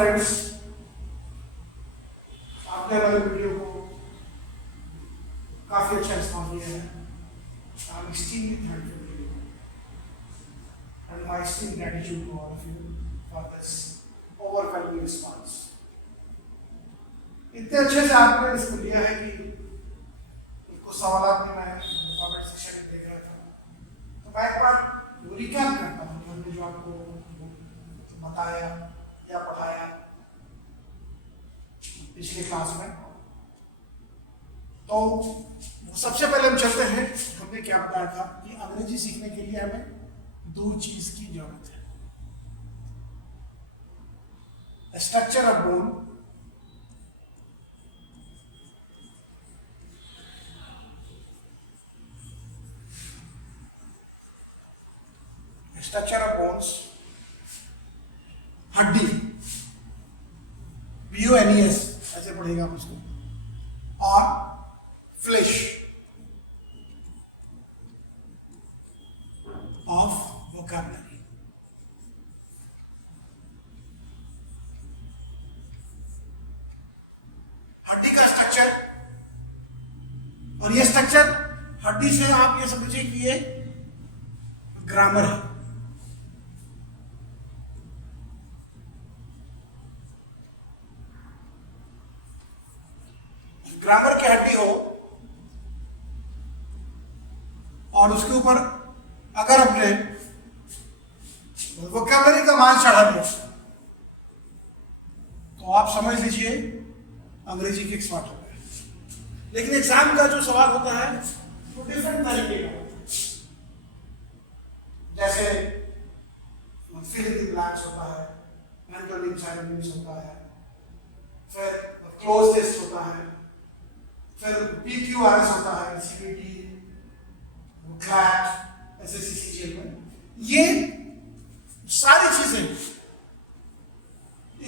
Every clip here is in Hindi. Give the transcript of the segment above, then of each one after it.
फ्रेंड्स, आपने हमारे वीडियो को काफी अच्छा रिस्पॉन्स दिया है। I'm extremely thankful to you and my extreme gratitude to all of you for this overwhelming response. इतने अच्छे से आपने इसको लिया है कि कुछ सवाल भी मैं कमेंट सेक्शन में देख रहा था, तो मैं एक बार रिकैप करता हूँ हमने जो आपको बताया या पढ़ाया पिछले क्लास में। तो सबसे पहले हम चलते हैं, हमने क्या बताया था कि अंग्रेजी सीखने के लिए हमें दो चीज की जरूरत है, structure of bone structure of bones, हड्डी, BONES ऐसे पढ़ेगा आप उसको, और फ्लैश ऑफ वोकैबुलरी। हड्डी का स्ट्रक्चर, और ये स्ट्रक्चर हड्डी से आप ये समझिए कि ये ग्रामर है। ग्रामर की हड्डी हो और उसके ऊपर अगर हमने वोकैबुलरी का मान चढ़ा दिया तो आप समझ लीजिए अंग्रेजी के एक्सपर्ट हो गए। लेकिन एग्जाम का जो सवाल होता है वो डिफरेंट तरीके का होता है, जैसे फिल इन द ब्लैंक्स होता है, एंटोनिम सिनोनिम्स होता है, फिर क्लोज टेस्ट होता है, फिर PQRS होता है, CBT, CLAT, SSC CGL में। ये सारी चीजें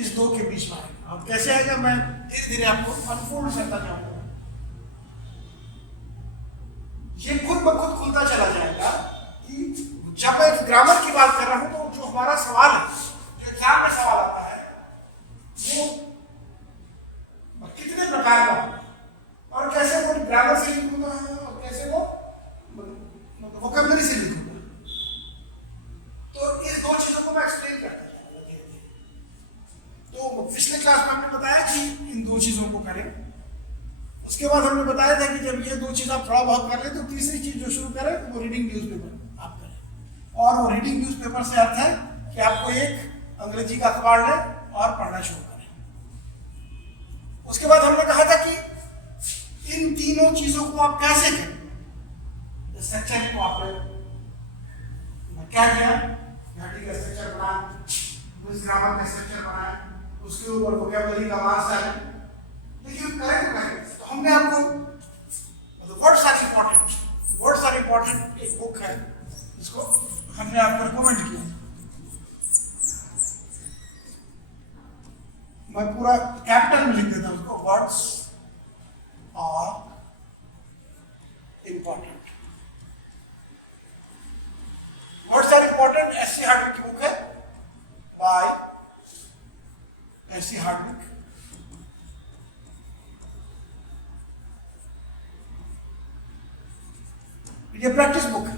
इस दो के बीच में आएगा। अब कैसे आएगा मैं धीरे धीरे आपको अनफोल्ड करता जाऊंगा। ये खुद ब खुद खुलता चला जाएगा कि जब मैं ग्रामर की बात कर रहा हूं तो जो हमारा सवाल है, जो एग्जाम में सवाल आता है, वो कितने प्रकार का होता है और कैसे वो ग्रामर से लिंक होता है और कैसे वो वोकैबुलरी से लिंक होता है। तो इस दो चीजों को मैं एक्सप्लेन करता जाऊंगा धीरे धीरे। तो पिछले क्लास में हमने बताया कि इन दो चीजों को करें। उसके बाद हमने बताया था कि जब ये दो चीज आप थोड़ा बहुत कर लें तो तीसरी चीज जो शुरू करें वो रीडिंग न्यूज़पेपर आप करें। और वो रीडिंग न्यूज़पेपर से अर्थ है कि आपको एक अंग्रेजी का अखबार लें और पढ़ना शुरू करें। उसके बाद हमने कहा था कि इन तीनों चीजों को आप कैसे करें। स्ट्रक्चर को आपने क्या किया, हड्डी का स्ट्रक्चर बनाया, उस ग्रामर का स्ट्रक्चर बनाया, उसके ऊपर वोकैबुलरी का मार्क्स आया। लेकिन करेक्ट करें तो हमने आपको वर्ड्स आर इंपॉर्टेंट एक बुक है, इसको हमने आपको रिकमेंड किया। मैं पूरा कैपिटल में लिख देता हूं उसको, words are important. Words are important, S.C. Hardwick की बुक है by S.C. Hardwick। ये प्रैक्टिस बुक है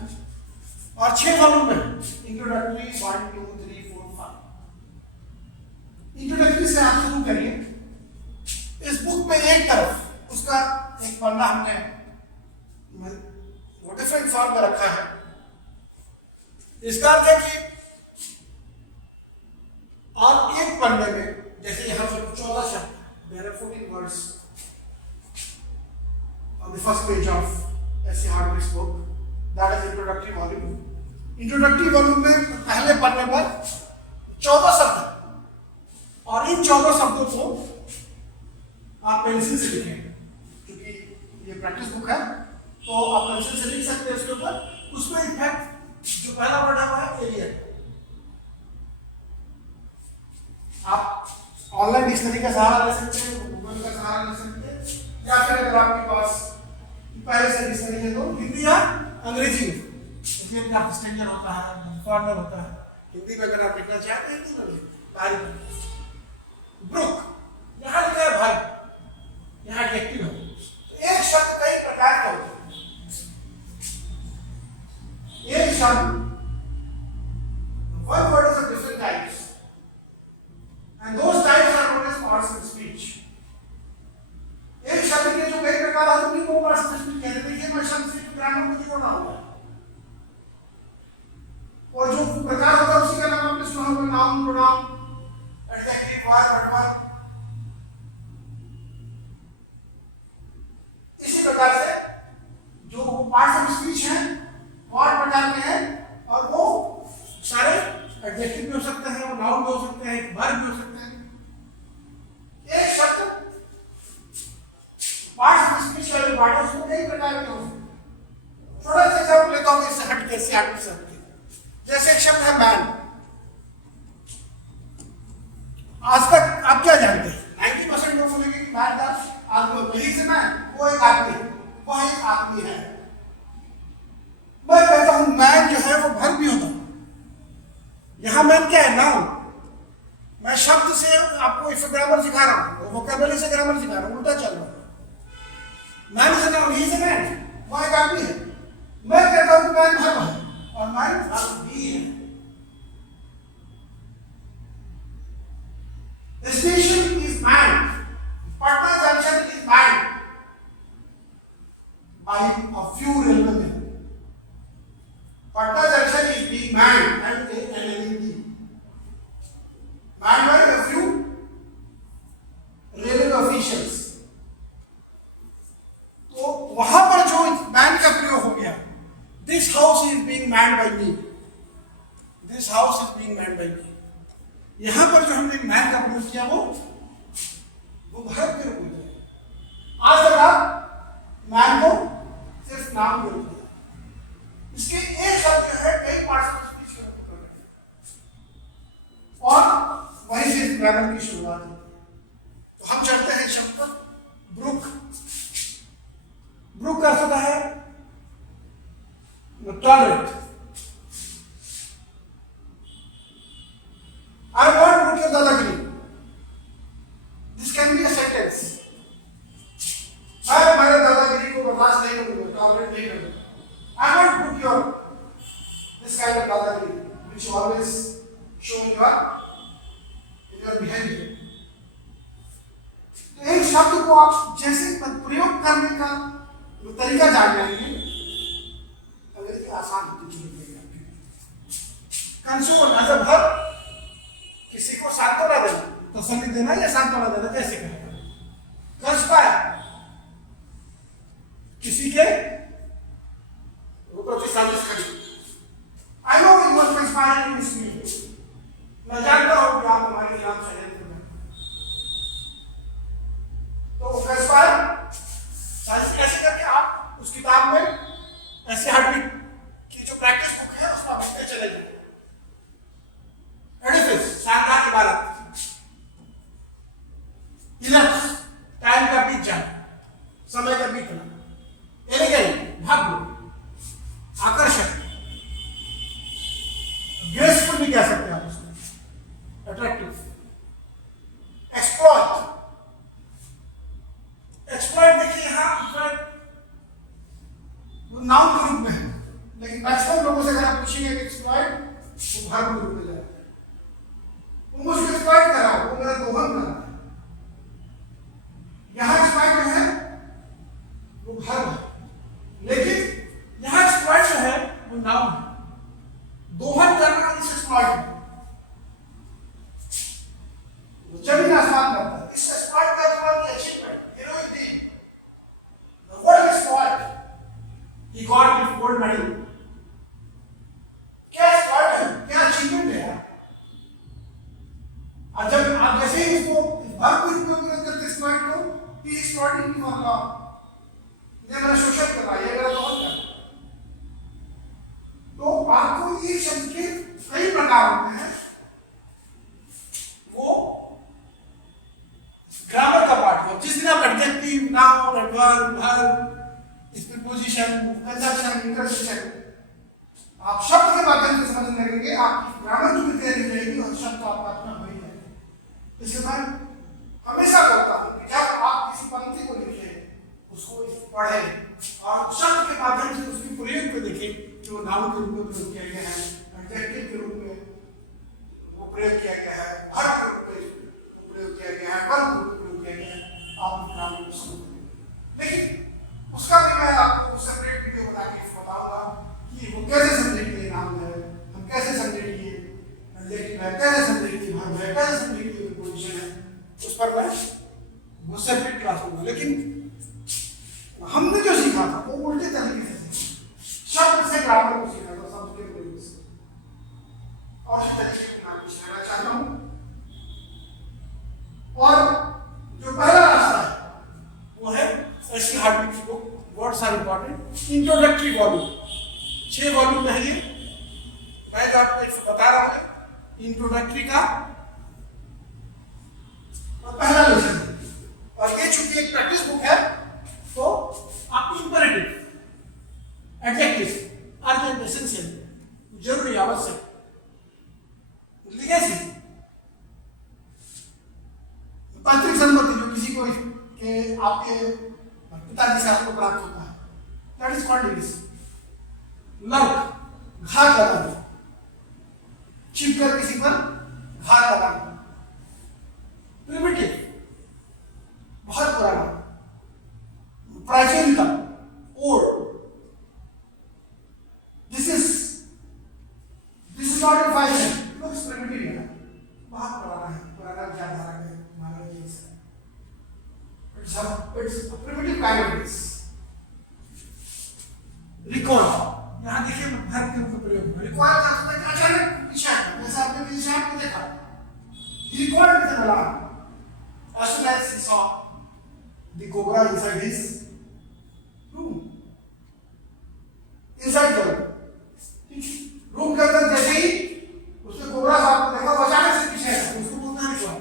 और 6 वॉल्यूम में इंट्रोडक्टरी 1 2 3 4 5। इंट्रोडक्टरी से आप शुरू करिए। इस बुक में एक तरफ उसका एक पन्ना हमने वो डिफरेंट फॉर्म में रखा है। इसका अर्थ है कि आप एक पन्ने में, जैसे यहां पर 14 शब्द, there are 14 words on the first page of S.C. Hardwick's book, that is introductory volume। Introductory volume में पहले पन्ने पर 14 शब्द और इन 14 शब्दों को आप पेंसिल से लिखेंगे। ये प्रैक्टिस बुक है तो आप पेंसिल से लिख सकते हैं उसके ऊपर। उसमें इनफैक्ट जो पहला वर्ड है वो है एलियन। आप ऑनलाइन डिक्शनरी का सहारा ले सकते हैं, गूगल का सहारा ले सकते हैं, या फिर अगर आपके पास पहले से डिक्शनरी है तो हिंदी या अंग्रेजी में, इसलिए का स्ट्रेंजर होता है, फॉरेनर होता है, हिंदी में अगर आप लिखना चाहते हैं तो बाहरी And those types are known as parts of speech. एक शब्द के जो कई प्रकार आते हैं उन्हीं को पार्ट्स ऑफ स्पीच कहते हैं। देखिए मैं शब्द से ग्रामर को जोड़ना होगा और जो प्रकार होता है उसी का नाम आपने सुना होगा, noun, pronoun, adjective, verb, adverb. इसी प्रकार से जो पार्ट्स ऑफ स्पीच हैं वो 8 प्रकार के हैं और वो सारे एडजेक्टिव भी हो सकते हैं, वो नाउन भी हो सकते हैं, वर्ब भी हो सकते हैं। एक शब्द पार्ट्स ऑफ स्पीच वाले पार्ट है उसमें कई प्रकार के होते हैं। थोड़ा सा एग्जांपल लेता हूं इससे हट के। जैसे एक शब्द है मैन। आज तक आप क्या जानते हैं? 90% लोग बोलेंगे कि मैन का आदमी, वही से मैन, वो एक आदमी, वो एक आदमी है। मैं कहता हूं मैन जो है वो वर्ब भी होता है। यहां मैन क्या है? नाउन। मैं शब्द से आपको इस ग्रामर सिखा रहा हूं, वोकैबुलरी से ग्रामर सिखा रहा हूं, उल्टा चल रहा है। Man is noun, he is man, वो एक आदमी है। मैं कहता हूं मैन वर्ब है और मैन वर्ब भी है। Station is man, Patna junction is man by a few railwaymen. Patna Junction is being manned and NLD. Manned by a few railway officials. तो वहां पर जो मैन का प्रयोग हो गया, this house is being manned by me, this house is being manned by me. यहां पर जो हमने मैन का प्रयोग किया वो वर्ब के रूप में। आज तक आप मैन को सिर्फ नाम के रूप में, इसके एक शब्द जो है कई पार्ट्स ऑफ स्पीच के रूप में, और वहीं से ग्रामर की शुरुआत होती है। तो हम चलते हैं शब्द पर। ब्रुक। ब्रुक का अर्थ होता है toilet. I want to your दादागिरी। This can be a sentence. मैं हमारे दादागिरी को बर्दाश्त नहीं करूंगा, टॉलरेट नहीं करूंगा। I want to put your this kind of दादागिरी which you always show in your behavior. तो एक शब्द को आप जैसे प्रयोग करने का तरीका जान जाएंगे, अंग्रेजी आसान होती चली जाएगी। कंसोल एज अ वर्ब, किसी को सांत्वना देना, तसल्ली देना या सांत्वना देना, कैसे कहेगा? कंस्पायर, किसी के प्रति साजिश करना। I know you are conspiring against me. मैं जानता हूं कि आप हमारे खिलाफ षड्यंत्र कर रहे हैं। तो कंस्पायर साजिश कैसे करके आप उस किताब में ऐसे हार्टबीट की जो प्रैक्टिस बुक है उसमें लिखते चले जाए। एडिफिस, शानदार इमारत। इलप्स, टाइम का बीत जाना, समय का बीतना। एलिगेंट, भव्य, आकर्षक। ग्रेसफुल भी कह सकते हैं आप उसको, अट्रैक्टिव। एक्सप्लॉइट। एक्सप्लॉइट देखिए यहां वो नाउन के रूप में है, लेकिन मैक्सिमम लोगों से अगर आप पूछेंगे कि एक्सप्लॉइट, वो वर्ब के रूप में जाएगा। वो मुझको एक्सप्लॉइट कर रहा है, वो मेरा दोहन कर रहा है। यहां एक्सप्लॉइट जो है वो वर्ब है, लेकिन यहां एक्सप्लॉइट जो है वो नाउन है। दोहन करना इस एक्सप्लॉइट में वो जमीन आसमान करता है। इस एक्सप्लॉइट का मतलब achievement, heroic deed, the word exploit, he got the gold medal. क्या एक्सप्लॉइट है, क्या अचीवमेंट है यार। और जब आप जैसे ही उसको वर्ब के रूप में प्रयोग करते एक्सप्लॉइट को, ही एक्सप्लॉइटिंग फॉर लॉ, ये मेरा शोषण कर रहा है, ये मेरा दोहन कर रहा है। तो आपको एक शब्द के कई प्रकार होते हैं, वो ग्रामर का पार्ट हो। जिस दिन आप एडजेक्टिव, नाउन, एडवर्ब, वर्ब, इस प्रीपोजिशन, कंजंक्शन, इंटरजेक्शन आप शब्द के माध्यम से समझने लगेंगे, आपकी ग्रामर जो भी तैयारी रहेगी और शब्द आपका अपना हो ही जाएगा। इसलिए मैं हमेशा बोलता हूं कि जब आप किसी पंक्ति को लिखें, उसको पढ़े और शब्द के माध्यम से उसकी प्रयोग को देखें, जो नाउन के रूप में प्रयोग किया गया है, एडजेक्टिव के रूप में वो प्रयोग किया गया है, वर्ब के रूप में पर मैं वो सेपरेट क्लास लूंगा। लेकिन हमने जो सीखा था वो उल्टे तरीके से शब्द से ग्रामर को सीखा था, शब्द के प्रयोग से, और इस तरीके से मैं कुछ कहना चाहता हूं। और जो पहला रास्ता है वो है एस.सी. हार्टविग की book words are important, introductory volume, 6 volume है ये। मैं जो आपको बता रहा हूं इंट्रोडक्टरी का पहला लेसन है, और ये चूंकि एक प्रैक्टिस बुक है तो आप इंपेरेटिव, एडजेक्टिव, अर्जेंट, एसेंशियल, जरूरी, आवश्यक, लिगेसी, पैतृक संपत्ति जो किसी को के आपके पिताजी से आपको प्राप्त होता है, that is called legacy. Love, घात लगाना, छिपकर किसी पर घात लगाना। प्रिमिटिव, बहुत पुराना, प्राचीनतम, old. This is not in fashion, looks primitive है, बहुत पुराना है, पुराना विचारधारा के मानव जीवन से। It's a primitive kind of this. Recall, यहां देखिए वर्ब का प्रयोग है। रिकॉल का मतलब है अचानक पीछे हटना, जैसे आपने पीछे को देखा, he recalled with an alarm as soon as he saw the cobra inside his room, inside the room के अंदर। जैसे ही उसने कोबरा साहब को देखा, वो अचानक से पीछे हटा, उसको बोलना है रिकॉल।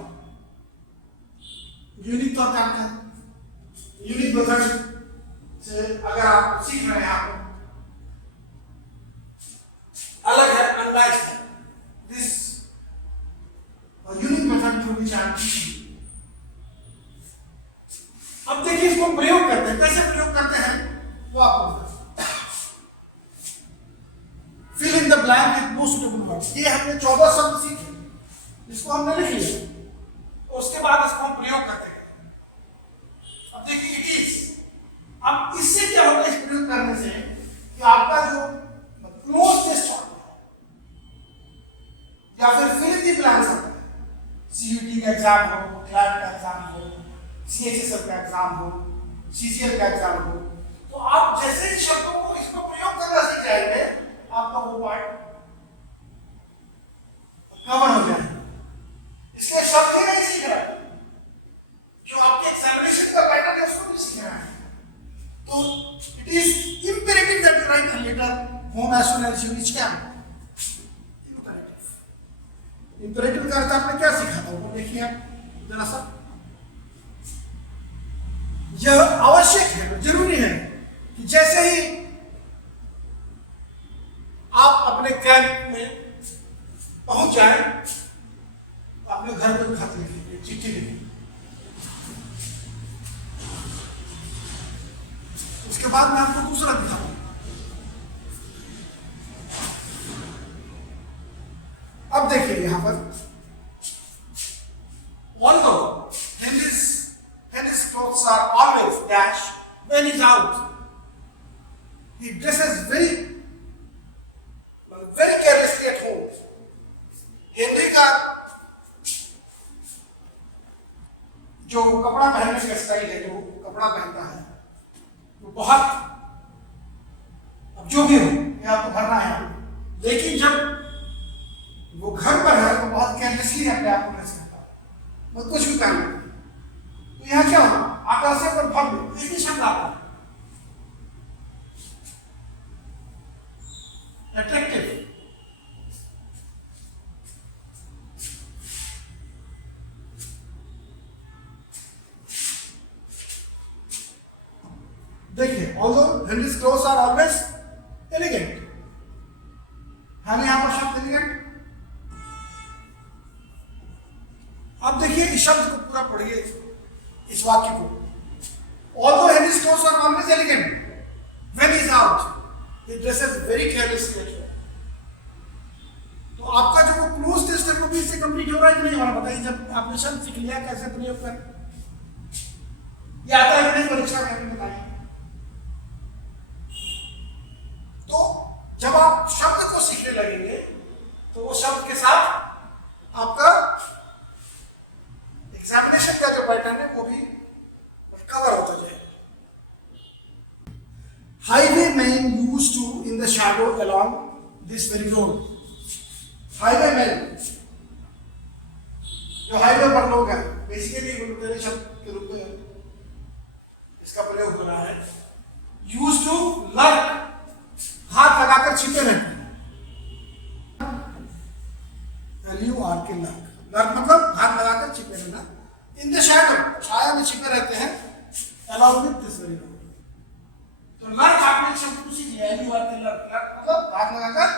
यूनिक तौर पे आपका यूनिक मेथड से अगर आप सीख रहे हैं, आप अलग है, अनलाइक है, this unique method through which I am teaching. अब देखिए इसको प्रयोग करते हैं, कैसे प्रयोग करते हैं वो आपको बताता हूं। Fill in the blank with most suitable words. ये हमने 14 शब्द सीखे, इसको हमने लिख लिया, उसके बाद इसको हम प्रयोग करते हैं। अब देखिए इट इज, अब इससे क्या होगा इस प्रयोग करने से कि आपका जो क्लोज टेस्ट होता है या फिर फिल इन द ब्लैंक्स होता है, सीयूटी का एग्जाम हो, क्लैट का एग्जाम हो, सीएचएसएल का एग्जाम हो, सीजीएल का एग्जाम हो, तो आप जैसे ही शब्दों को इसको प्रयोग करना सीख जाएंगे, आपका वो पार्ट कवर हो जाएगा। इसलिए शब्द ही नहीं सीख रहा है, जो आपके एग्जामिनेशन का पैटर्न है उसको भी सीख रहा है। तो it is imperative that you write a letter home as soon as you reach camp. Imperative का अर्थ आपने क्या सीखा था वो देखिए जरा सा। यह आवश्यक है, जरूरी है कि जैसे ही आप अपने कैंप में पहुंच जाए, अपने घर में खत लिखिए, चिट्ठी लिखिए। उसके बाद मैं आपको दूसरा दिखाऊंगा। अब देखिए यहां पर, although Henry's clothes are always dash when he's out, he dresses very carelessly at home. Henry का जो कपड़ा पहनने का स्टाइल है, जो कपड़ा पहनता है वो बहुत, अब जो भी हो ये आपको भरना है, लेकिन जब वो घर पर है तो बहुत केयरलेसली अपने आप को ड्रेस करता है, वो कुछ भी पहन लेता है। तो यहाँ क्या होगा, आकर्षक और भव्य, एक ही शब्द आता है, अट्रैक्टिव। देखिए, although Henry's clothes are always elegant, हमें यहां पर शब्द elegant। अब देखिए इस शब्द को पूरा पढ़िए, इस वाक्य को। Although Henry's clothes are always elegant, when he's out, he dresses very carelessly at home. तो आपका जो वो क्लोज टेस्ट है वो भी इससे कंप्लीट हो रहा है कि नहीं हो रहा, बताइए। जब आपने शब्द सीख लिया कैसे प्रयोग कर, ये आता है कि नहीं परीक्षा में, हमें बताइए। तो जब आप शब्द को सीखने लगेंगे तो वो शब्द के साथ आपका एग्जामिनेशन का जो जो पैटर्न है वो भी कवर होता जाए। Highwaymen used to in the shadow along this very road. Highwaymen जो हाईवे पर लोग हैं, बेसिकली मेरे शब्द के रूप में इसका प्रयोग हो रहा है। यूज टू लर्क, हाथ लगाकर छिपे रहते हैं। लर्क मतलब हाथ लगाकर छिपे रहना। इन द शैडो, छाया में छिपे रहते हैं। Along with this very road, तो लर्क आपने शब्द उसी की है, लर्क मतलब हाथ लगाकर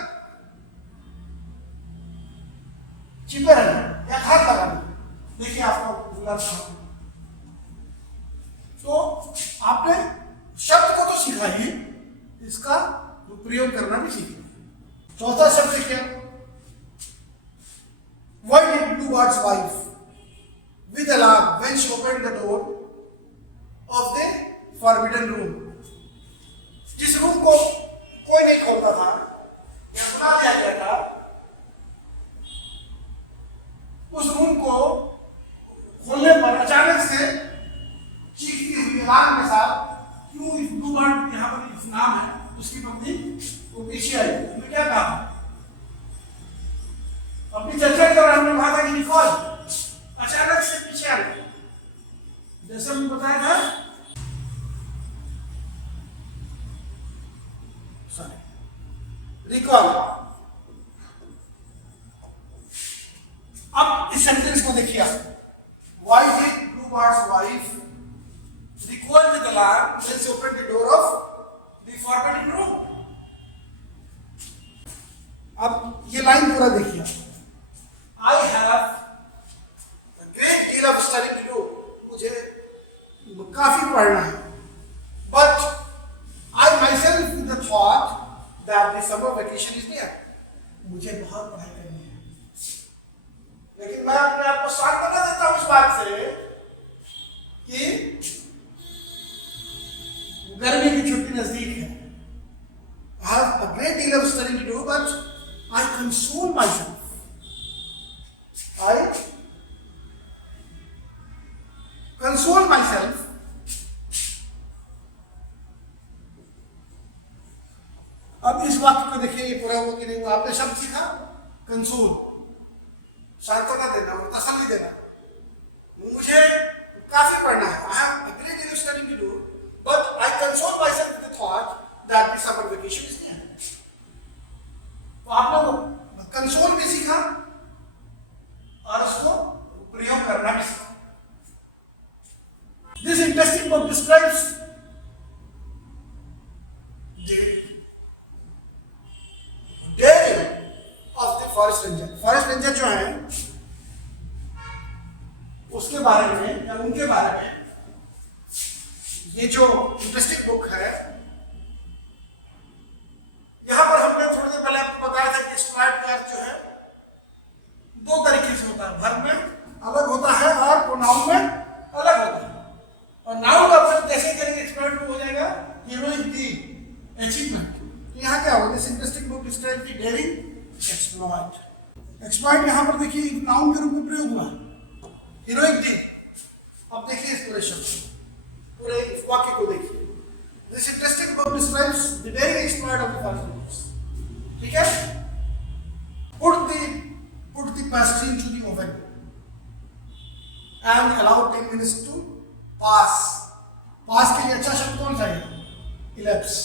छिपे रहना या हाथ लगाना। देखिए आपको लर्क, तो आपने शब्द को तो सीखा ही, इसका प्रयोग करना भी सीखा। चौथा शब्द देखिए, Why did Bluebeard's wife with alarm when she opened the door of the forbidden room? जिस रूम को कोई नहीं खोलता था या बुला दिया गया था, उस रूम को खोलने पर अचानक से चीखती हुई अलार्म के साथ क्यों ब्लूबर्ड यहाँ पर इस नाम है उसकी पत्नी वो पीछे आई। हमने क्या कहा, अपनी चर्चा के दौरान हमने कहा था कि निकोल अचानक से पीछे आ गई, जैसे हमने बताया था। रिकॉल। अब इस सेंटेंस को देखिए, why did Bluebeard's wife recoiled with alarm when she opened the door of the forbidden room? अब ये लाइन पूरा देखिए, I have a great deal of studying to do, मुझे काफी पढ़ना है, but I myself with the thought that the summer vacation is near, मुझे बहुत पढ़ाई करनी है, लेकिन मैं अपने आप को सांत्वना देता हूं इस बात से कि गर्मी की छुट्टी नजदीक है। I have a great deal of studying to do, but I console myself. I console myself अब इस वाक्य को देखिए, ये पूरा हुआ कि नहीं हुआ। आपने शब्द सीखा कंसोल, सांत्वना देना और तसल्ली देना। मुझे काफी पढ़ना है, I have a great deal of studying to do, but I console myself with the thought that the summer vacation is near. तो आप लोग कंसोल भी सीखा और उसको प्रयोग करना भी सीखा। This interesting book describes the daring of the forest ranger. Forest ranger जो है उसके बारे में या उनके बारे में ये जो इंटरेस्टिंग बुक है, यहां पर हमने थोड़ी देर पहले आपको बताया था कि स्ट्राइप का अर्थ जो है दो तरीके से होता है, वर्ब में अलग होता है और प्रोनाउन में अलग होता है। और नाउन का मतलब जैसे करेंगे एक्सप्लॉइट हो जाएगा हीरोइक दी अचीवमेंट। तो यहाँ क्या होगा, this interesting book describe the daring exploit. Exploit यहाँ पर देखिए नाउन के रूप में प्रयोग हुआ है, हीरोइक डी। अब देखिए इस पूरे शब्द पूरे वाक्य को देखिए, this interesting book describes the daring exploit of the forest. ठीक है, put the pastry into the oven and allow 10 minutes to pass. पास के लिए अच्छा शब्द कौन सा है, elapse,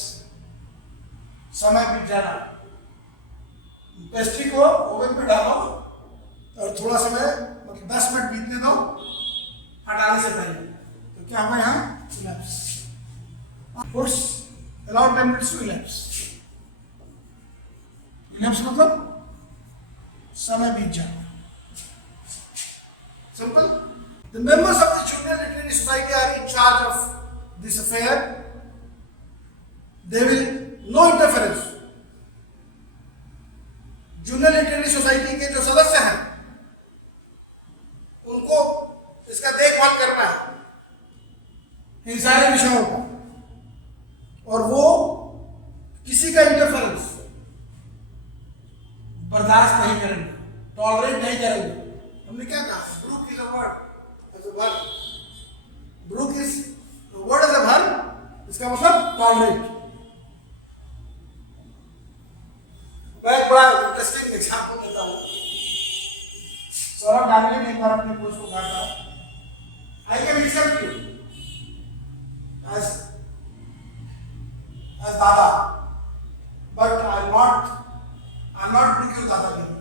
समय बीत जाना। पेस्ट्री को ओवन पे डालो और थोड़ा समय मतलब 10 मिनट बीतने दो हटाने से पहले, तो क्या हुआ यहाँ elapse। Puts allow 10 minutes to elapse। elapse मतलब समय बीत जाना। Simple. The members of the Junior Literary Society are in charge of this affair. They will no interference. Junior literary society के जो सदस्य हैं उनको इसका देखभाल करना है इन सारे विषयों का, और वो किसी का इंटरफेरेंस बर्दाश्त नहीं करेंगे, टॉलरेट नहीं करेंगे। हमने क्या कहा, brook is a word, as a word brook is word as a verb, इसका मतलब टॉलरेट। मैं एक बड़ा इंटरेस्टिंग एग्जांपल देता हूँ। सौरभ गांगुली ने एक बार अपने कोच को कहा था, I can accept you as दादा, but I am not brook your दादागिरी।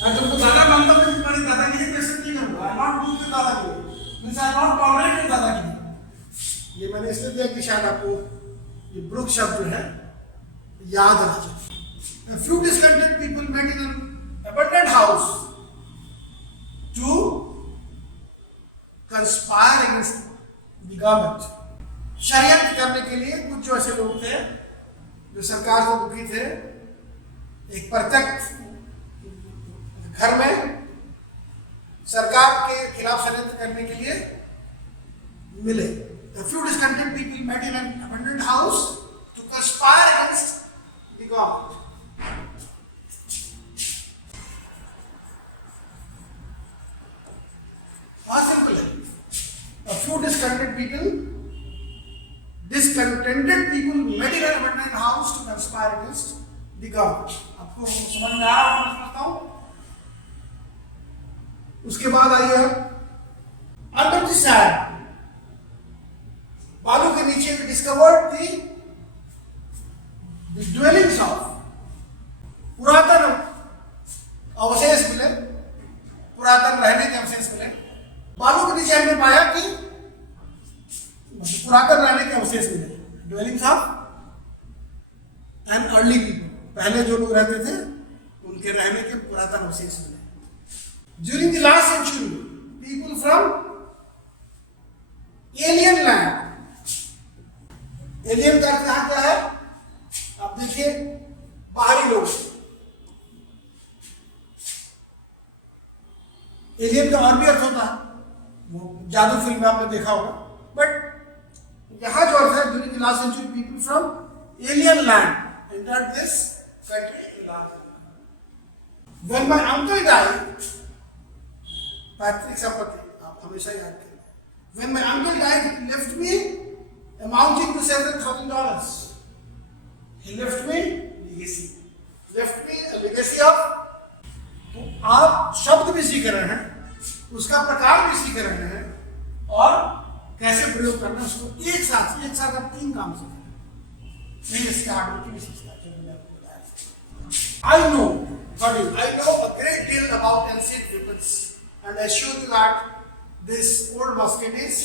मैं तुमको दादा मानता हूँ, तुम्हारी दादागिरी को एक्सेप्ट नहीं करूंगा। I am not brook your dadagiri means I am not tolerate your dadagiri. ये मैंने इसलिए दिया कि शायद आपको ये ब्रूक शब्द जो है याद रह जाए। A few discontented people met in an abandoned house to conspire against the government. षड्यंत्र करने के लिए कुछ जो ऐसे लोग थे जो सरकार से दुखी थे, एक प्रत्यक्ष घर में सरकार के खिलाफ षड्यंत्र करने के लिए मिले। A few discontented people met in an abandoned house to conspire against the government. How simple है? A few discontented people met in an abandoned house to conspire against the government. आपको समझ में आ रहा है? मैं समझता हूँ। उसके बाद आइए under the sand, बालू के नीचे we discovered the dwellings of, पुरातन अवशेष मिले, पुरातन रहने के अवशेष मिले। बालू के नीचे हमने पाया कि पुरातन रहने के अवशेष मिले, dwellings of and early people, पहले जो लोग रहते थे उनके रहने के पुरातन अवशेष मिले। During the last century, people from alien land, alien का अर्थ यहाँ क्या है? आप देखिए, बाहरी लोग। एलियन का और भी अर्थ होता है, वो जादू फिल्म में आपने देखा होगा, बट यहाँ जो अर्थ है, during the last century people from alien land entered this country. When my uncle died, पैतृक संपत्ति आप हमेशा याद करें। When my uncle died, he left me amounting to several $1,000. He left me legacy. Left me a legacy of, तो आप शब्द भी सीख रहे हैं, उसका प्रकार भी सीख रहे हैं, और कैसे प्रयोग करना है उसको एक साथ आप 3 काम सीख रहे हैं। नहीं, इसके आगे की भी सीखना चाहिए। I know a great deal about ancient weapons and I assure you that this old musket is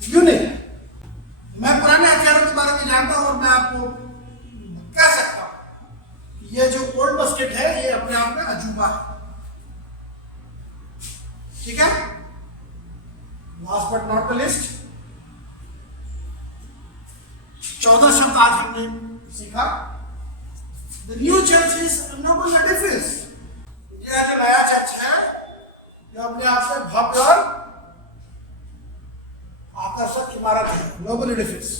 unique. मैं पुराने हथियारों के बारे में जानता हूं और मैं आपको कह सकता हूं कि ये जो ओल्ड मस्केट है ये अपने आप में अजूबा है। ठीक है? Last but not the list, 14 शब्द आज हमने सीखा। The new church is a Nobel Edifice. यह जो नया चर्च है यह अपने आप में भव्य और आकर्षक इमारत है, नोबल एडिफिस।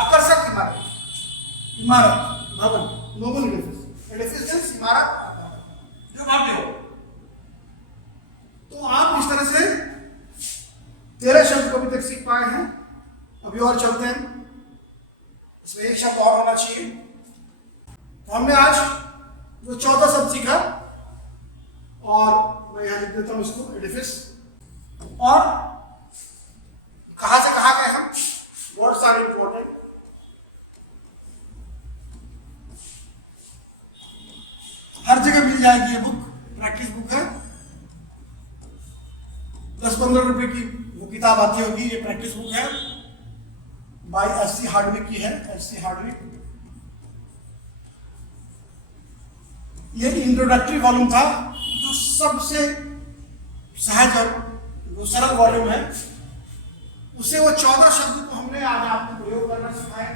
आकर्षक इमारत, भवन, नोबल एडिफिस। एडिफिस मींस इमारत जो भव्य हो। तो आप इस तरह से 13 शब्द को अभी तक सीख पाए हैं। अभी और चलते हैं, इसमें एक शब्द और होना चाहिए। तो हमने आज जो 14 शब्द सीखा, और मैं यहां लिख देता हूं इसको, एडिफिस। और कहां से कहां गए हम? Words are important. हर जगह मिल जाएगी ये बुक, प्रैक्टिस बुक है। 10-15 रुपए की वो किताब आती होगी, ये प्रैक्टिस बुक है, बाय एस.सी. हार्डविक की है, एस.सी. हार्डविक। ये इंट्रोडक्टरी वॉल्यूम था, जो सबसे सहज और जो सरल वॉल्यूम है, उसे वो 14 शब्द को हमने आज आपको प्रयोग करना सिखाया।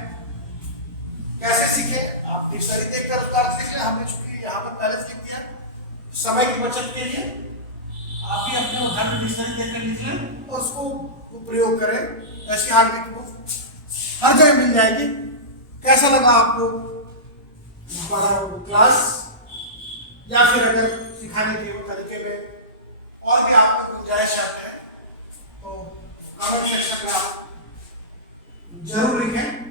कैसे सीखे? आप डिक्शनरी देखकर उसका अर्थ लिख लें। हमने चूंकि यहाँ पर पहले से लिख दिया, समय की बचत के लिए आप भी अपने घर में डिक्शनरी देखकर लिख लें और उसको प्रयोग करें। ऐसी हार्डविक बुक हर जगह मिल जाएगी। कैसा लगा आपको हमारा क्लास? या फिर अगर सिखाने के तरीके में और भी आपको गुंजाइश चाहते हैं तो कमेंट सेक्शन में आप जरूर लिखें।